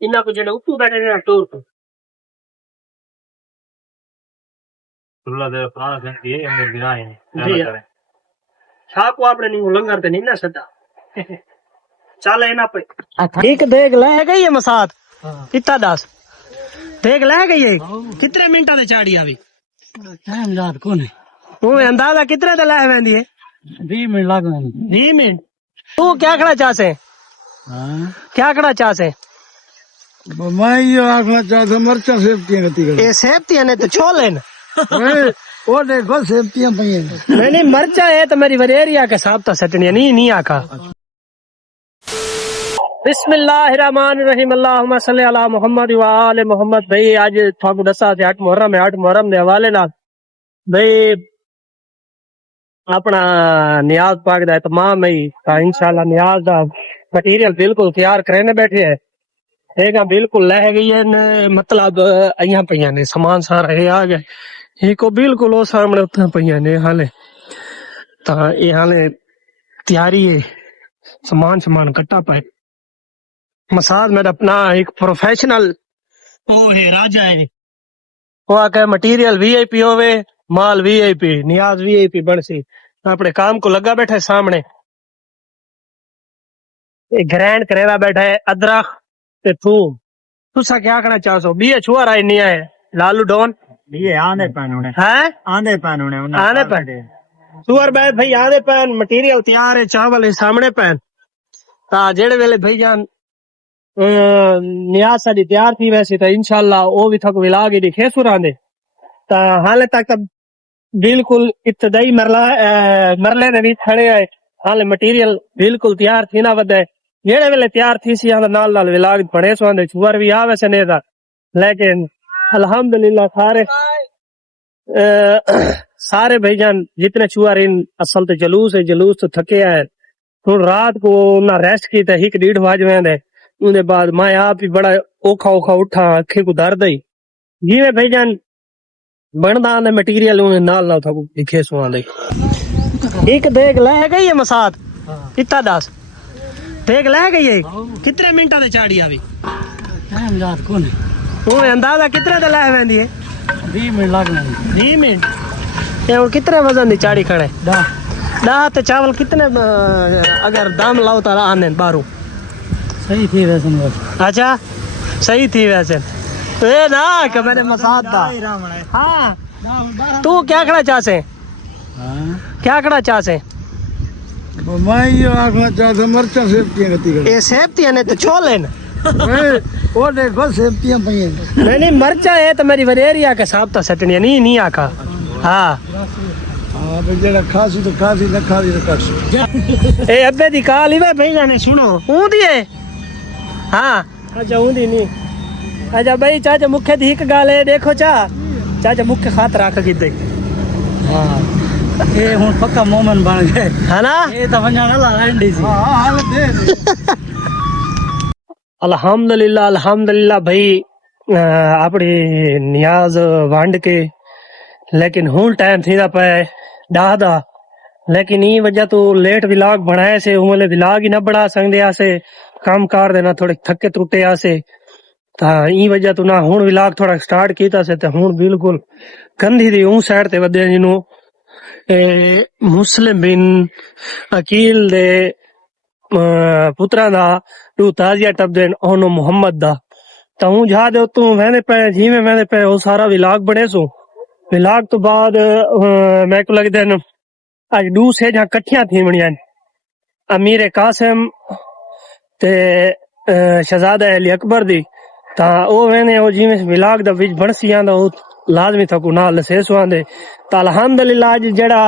انہاں کو جڑے اوپر بیٹھے نے ٹور کو اللہ دے پرانا سن دی ہے گراہ ہے چھا کو اپنے نہیں لنگر تے نہیں نہ سدا چل اینا پہ ٹھیک دیکھ لے گئی ہے مسات کتا دس دیکھ لے گئی ہے کتنے منٹاں تے چاڑی آوی ٹائم یاد کونے وہ اندازہ کتنے تے لے ویندی ہے 20 منٹ لگ گئے 20 منٹ تو کیا کھڑا چاہے کیا کھڑا چاہے میں یہ آخنا چاہتا مرچا سیفٹیاں رہتی یہ سیفٹیاں نے تو چھولے نا وہ دیکھو سیفٹیاں پہ نہیں مرچا ہے تو میری وریریا کے ساتھ تو سٹنی نہیں آکا بسم اللہ الرحمن الرحیم اللہم صلی علی محمد و آل محمد بھائی آج تھوڑا دسا تھے 8 محرم دے حوالے نال بھائی اپنا نیاز پاک دا اہتمام ہے انشاءاللہ نیاز دا مٹیریل بالکل تیار کرنے بیٹھے ہے ایک بالکل لہ گئی ہے مطلب ایاں پہ نے سامان سارا یہ آ گیا یہ کو بالکل وہ سامنے اتنا پہ نے حالے تا یہ حالے تیاری ہے سامان کٹا پائے مساج میرا اپنا ایک پروفیشنل وہ ہے راجا ہے وہ آکے مٹیریل وی آئی پی ہوئے مال وی آئی پی نیاز وی آئی پی بن سی اپنے کام کو لگا بیٹھا ہے سامنے گرینڈ کریرا بیٹھا ہے ادرک تے تھوم تسا کیا کرنا چاہو سو بھی چھوڑ آئی نہیں ہے لالو ڈون یہ آندے پین ہونے آندے پین ہونے آنے پین سور بھائی آنے پین مٹیریل تیار ہے چاول سامنے پین تا جیڑے ویلے بھائی جان نیاز ساری تیار تھی ویسے تو انشاءاللہ وہ بھی تھک ولاگ ہی دکھے سوران دے تا حالے تک بالکل ابتدائی مرلے نے بھی کھڑے آئے حالے مٹیریل بالکل تیار تھی نہ ودے جیڑے ویلے تیار تھی سی نال ولاگ بڑے سو آندے چور بھی آ ویسے نہیں تھا لیکن الحمدللہ سارے بھائی جان جتنے چوار ان اصل تو جلوس ہے جلوس تو تھکے آئے ہوں رات کو انہیں ریسٹ کی تے 1-1:30 بج دے اندے بعد میں آپ ہی بڑا اوکھا اٹھا اکھے کو درد ہی جی میں بھائی جان بندا آندے مٹیریل انہیں نال نہ تھا دکھے سو آندے ایک دیکھ لے گئی ہے مسات کتا دس دیکھ لے گئی ہے کتنے منٹاں تے چاڑی آوی ٹائم یاد کونے وہ اندازہ کتنے تے لے ویندی ہے 20 منٹ لگ گئے 20 منٹ یہ کتنے وزن دی چاڑی کھڑے 10 تے چاول کتنے اگر دام لاؤ تا آنے بارو صحیح تھی ویسے اچھا صحیح تھی ویسے تو یہ نا کہ میں نے مساد دا ہاں تو کیا کھڑا چاہے کیا کھڑا چاہے میں یہ آخنا چاہتا مرچا سیفٹیاں رہتی یہ سیفٹیاں نے تو چھولے نا وہ دیکھو سیفٹیاں پہ نہیں مرچا ہے تو میری وریریا کے ساتھ تو سٹنی نہیں آکا ہاں جڑا کھاسی تو کھاسی نہ کھاسی تو کھاسی اے ابے دی کال ہی بھائی جانے سنو اون دی ہے ہاں اچھا اون دی نہیں اچھا بھائی چاچا مکھے دی ایک گال ہے دیکھو چاچا مکھے خاطر رکھ کیتے ہاں یہ ہن پکا مومن بن گئے ہے نا یہ تو ونجا نہ لینڈی سی ہاں دے الحمدللہ بھائی اپنی نیاز وانڈ کے لیکن ہوں ٹائم تھی دا پہ 10 دا لیکن یہ وجہ تو لیٹ ولاگ بنائے سے ہوں ولاگ ہی نہ بنا سکتے آسے کام کار دینا تھوڑے تھکے ترٹے آسے تا این وجہ تو نہ ہوں ولاگ تھوڑا سٹارٹ کیتا سے تے ہوں بالکل گندھی دی اون سائڈ تے ودے جنوں مسلم بن عقیل دے پترا دا تو تازیہ ٹپ دین اونو محمد دا تا ہوں جہاں دے اتوں ویندے پے جی میں ویندے پے وہ سارا ولاگ بنے سو ولاگ تو بعد میں کو لگ دین اج 2 سے جہاں کٹھیاں تھی بنیاں امیر قاسم تے شہزادہ علی اکبر دی تا او ویندے او جی میں ولاگ دا وچ بنسیاں دا لازمی تھا کو نال سے سواندے تا الحمدللہ اج جڑا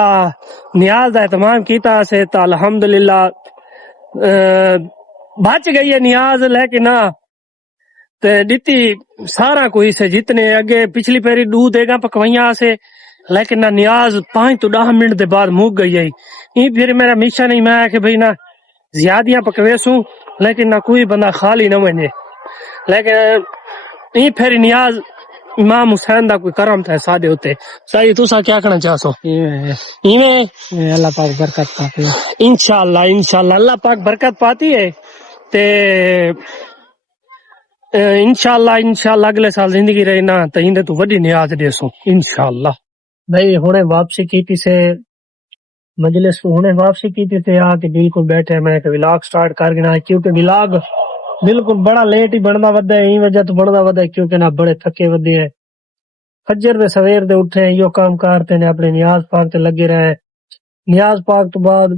نیاز دا اہتمام کیتا سے تا الحمدللہ بچ گئی ہے نیاز لیکن تے دتی سارا کوئی سے جتنے اگے پچھلی پیری 2 دیگا پکوائیاں سے لیکن نہ نیاز 5 تو 10 منٹ دے بعد مک گئی ہے یہ پھر میرا مشن نہیں میں کہ بھئی نہ زیادیاں پکویسوں لیکن نہ کوئی بندہ خالی نہ ونجے لیکن یہ پھر نیاز امام حسین دا کوئی کرم تھا سادے ہوتے صحیح تسا کیا کرنا چاہو ایویں اللہ پاک برکت پاتے انشاءاللہ اللہ پاک برکت پاتی ہے تے انشاءاللہ اگلے سال زندگی رہنا تے ایندے تو وڈی نیاز دیسو انشاءاللہ بھائی ہنے واپسی کیتی سے مجلس کو ہنے واپسی کیتی تے آ کے بالکل بیٹھے میں کہ ولاگ سٹارٹ کر گنا کیونکہ ولاگ بالکل بڑا لیٹ ہی بننا ودا ہے این وجہ تو بننا ودا ہے کیونکہ نہ بڑے تھکے ودے ہیں فجر دے سویر دے اٹھے ہیں یو کام کرتے نے اپنے نیاز پاک تے لگے رہے نیاز پاک تو بعد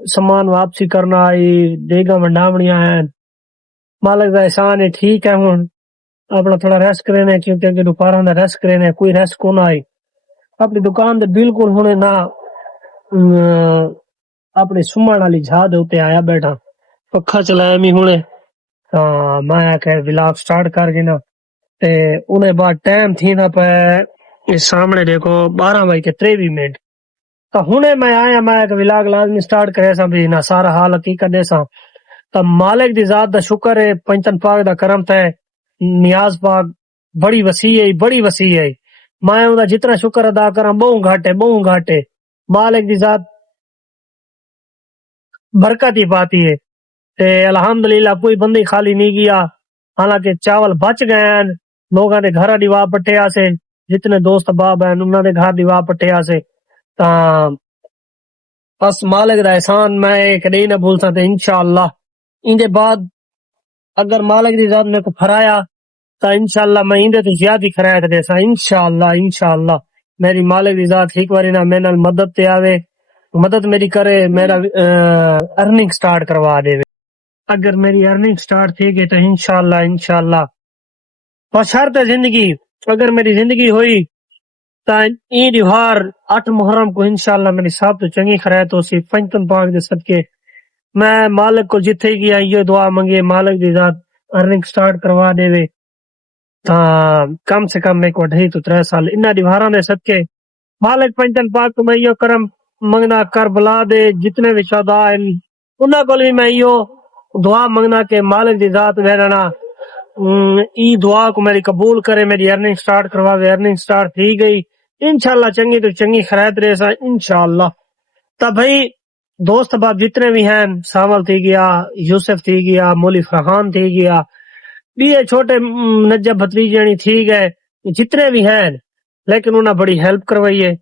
سامان واپسی کرنا آئی دیگا منڈاونیاں ہیں مالک دا احسان ہے ٹھیک ہے ہن اپنا تھوڑا ریسٹ کرنے کیونکہ اگے دوپہر دا ریسٹ کرنے کوئی ریسٹ کون آئی اپنی دکان دے بالکل ہنے نہ اپنی سمن والی جھا دے اوتے آیا بیٹھا پکھا چلایا می ہنے ہاں میں کہ ولاگ سٹارٹ کر گنا تے انہیں بعد ٹائم تھی نہ پہ سامنے دیکھو 12:23 تو ہنے میں آیا میں کہ ولاگ لازمی سٹارٹ کرے سا بھی نہ سارا حال حقیقت دے سا تو مالک دی ذات دا شکر ہے پنجتن پاک دا کرم تے نیاز پاک بڑی وسیع ہے میں اوندا جتنا شکر ادا کراں بہوں گھاٹے مالک دی ذات برکت ہی پاتی ہے تے الحمدللہ کوئی بندی خالی نہیں گیا حالانکہ چاول بچ گئے ہیں لوگاں دے گھر دیوا پٹیا سے جتنے دوست باب ہیں انہاں دے گھر دیوا پٹیا سے تا بس مالک دا احسان میں کدی نہ بھول سکتا انشاءاللہ ان دے بعد اگر مالک دی ذات میں کو پھرایا تا انشاءاللہ میں ان دے تو زیادہ کھرایا دے سا انشاءاللہ میری مالک دی ذات ایک باری نہ میرے نال مدد تے آوے مدد میری کرے میرا ارننگ سٹارٹ کروا دے اگر میری ارننگ سٹارٹ تھی گئی تو انشاءاللہ بشرط زندگی اگر میری زندگی ہوئی تا این دیوار 8 محرم کو انشاءاللہ میری صاحب تو چنگی خیرات ہو سی پنجتن پاک دے صدقے میں مالک کو جتھے گیا یہ دعا منگے مالک دی ذات ارننگ سٹارٹ کروا دے وے تا کم سے کم میں کو 2.5 to 3 سال انہاں دیواراں دے صدقے مالک پنجتن پاک کو میں یہ کرم منگنا کربلا دے جتنے بھی شہداء ہیں انہاں کول بھی میں یہ دعا منگنا کہ مالک دی ذات میرا نا ای دعا کو میری قبول کرے میری ارننگ سٹارٹ کرواوے ارننگ سٹارٹ تھی گئی انشاءاللہ چنگی تو چنگی خیرات رہے سا انشاءاللہ تا بھائی دوست باب جتنے بھی ہیں ساول تھی گیا یوسف تھی گیا مولی فرحان تھی گیا بھی چھوٹے نجب بھتریجانی تھی گئے جتنے بھی ہیں لیکن انہاں بڑی ہیلپ کروائی ہے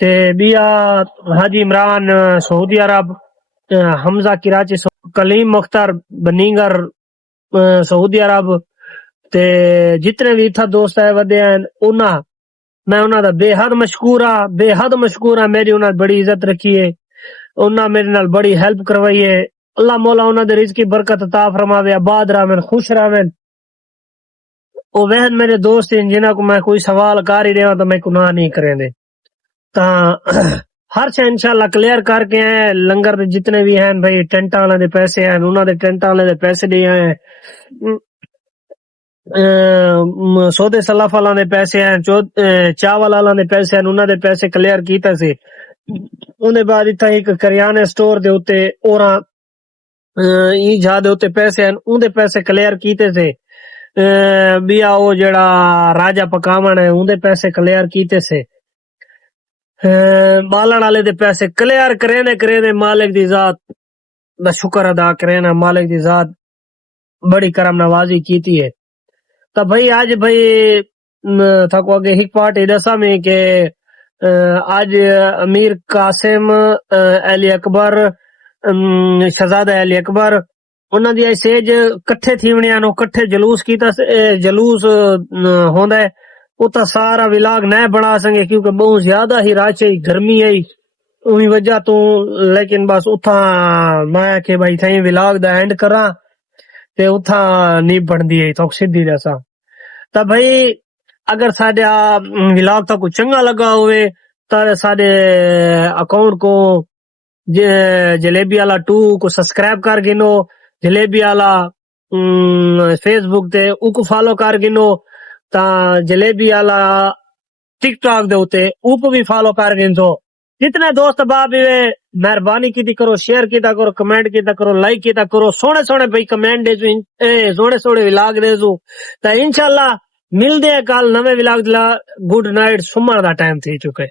تے بیا حاجی عمران سعودی عرب حمزہ کراچی کلیم مختار بنیگر سعودی عرب تے جتنے بھی تھا دوست ہے ودے ہیں انہاں میں انہاں دا بے حد مشکور ہاں میری انہاں بڑی عزت رکھی ہے انہاں میرے نال بڑی ہیلپ کروائی ہے اللہ مولا انہاں دے رزق کی برکت عطا فرماوے آباد رہن خوش رہن او وہن میرے دوست ہیں جنہاں کو میں کوئی سوال کر ہی رہا تو میں گناہ نہیں کریں دے تا ہر شے انشاءاللہ کلیئر کر کے ہیں لنگر دے جتنے بھی ہیں بھائی ٹینٹاں والے دے پیسے ہیں انہاں دے ٹینٹاں والے دے پیسے دی ہیں سودے سلاف والا دے پیسے ہیں چاول والا دے پیسے ہیں انہاں دے پیسے کلیئر کیتا سے انہیں بعد اتھا ایک کریانے سٹور دے ہوتے اوراں ای جا دے ہوتے پیسے ہیں ان دے پیسے کلیئر کیتے سے بیا او جڑا راجہ پکاون ہے ان دے پیسے کلیئر کیتے سے مالن والے دے پیسے کلیئر کرے مالک دی ذات دا شکر ادا کرے نا مالک دی ذات بڑی کرم نوازی کیتی ہے تو بھائی آج بھائی تھا کو آگے ایک پارٹ دسا میں کہ آج امیر قاسم علی اکبر شہزادہ علی اکبر انہاں دی سیج کٹھے تھی ونیاں نو کٹھے جلوس کیتا جلوس ہوندا ہے اتا سارا ولاگ نہ بنا سکے کیونکہ بہت زیادہ ہی راچ ہے گرمی ہے اسی وجہ تو لیکن بس اتھا میں کہ بھائی تھیں ولاگ دا اینڈ کراں تے اتھا نہیں بندی ہے تو سیدھی دسا تا بھائی اگر ساڈے ولاگ تا کوئی چنگا لگا ہوئے تا ساڈے اکاؤنٹ کو جلیبی والا 2 کو سبسکرائب کر گنو جلیبی والا فیس بک تے او کو فالو کر گنو تا جلیبی والا ٹک ٹاک دے اوتے او کو بھی فالو کر گنو جتنے دوست باب مہربانی کیتی کرو شیئر کیتا کرو کمنٹ کیتا کرو لائک کیتا کرو سونے بھائی کمنٹ دے سونے ولاگ دے تا انشاءاللہ ملدے کل نویں ولاگ دلا گڈ نائٹ سمر دا ٹائم تھی چکے